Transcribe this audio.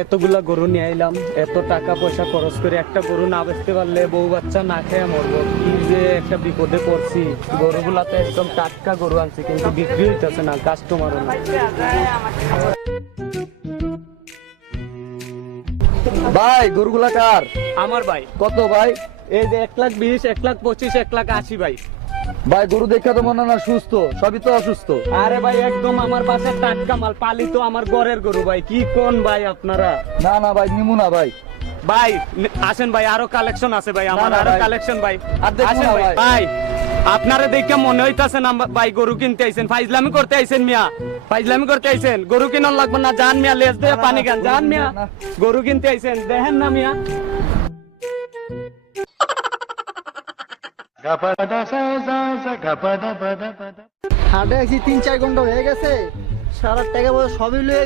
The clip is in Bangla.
এতগুলা গরু নিয়ে আইলাম, এত টাকা পয়সা খরচ করে একটা গরু না বেচতে পারলে বউ বাচ্চা না খেয়ে মরবো। কি যে একটা বিপদে পড়ছি। গরুগুলা তো একদম টাটকা গরু আনছি, কিন্তু বিক্রি হইতেছে না, কাস্টমারও না। ভাই গরুগুলা কার? আমার ভাই। কত ভাই? এই যে 1,20,000, 1,25,000, 1,80,000 ভাই। ভাই গরু দেখা তো মনে না সুস্থ, সবই তো অসুস্থ। আরে ভাই একদম আমার বাসার টাটকা মাল, পালিত আমার ঘরের গরু ভাই। কি কোন ভাই আপনারা? না না ভাই নিমু না ভাই। ভাই আসেন ভাই, আরো কালেকশন আছে ভাই আমার, না, আরো ভাই। কালেকশন ভাই। আর দেখবো আসেন না ভাই। ভাই। ভাই আপনারা দেখে মনে হইতাছে না ভাই গরু কিনতে আইছেন, ফাইজলামি করতে আইছেন মিয়া, ফাইজলামি করতে আইছেন। গরু কিনন লাগবে না, জান মিয়া, লেজ দিয়ে পানি খান, জান মিয়া। না। গরু কিনতে আইছেন, দেখেন না মিয়া। হাটে আছি 3-4 ঘন্টা হয়ে গেছে, সারা টাকা পয়সা সবই লয়ে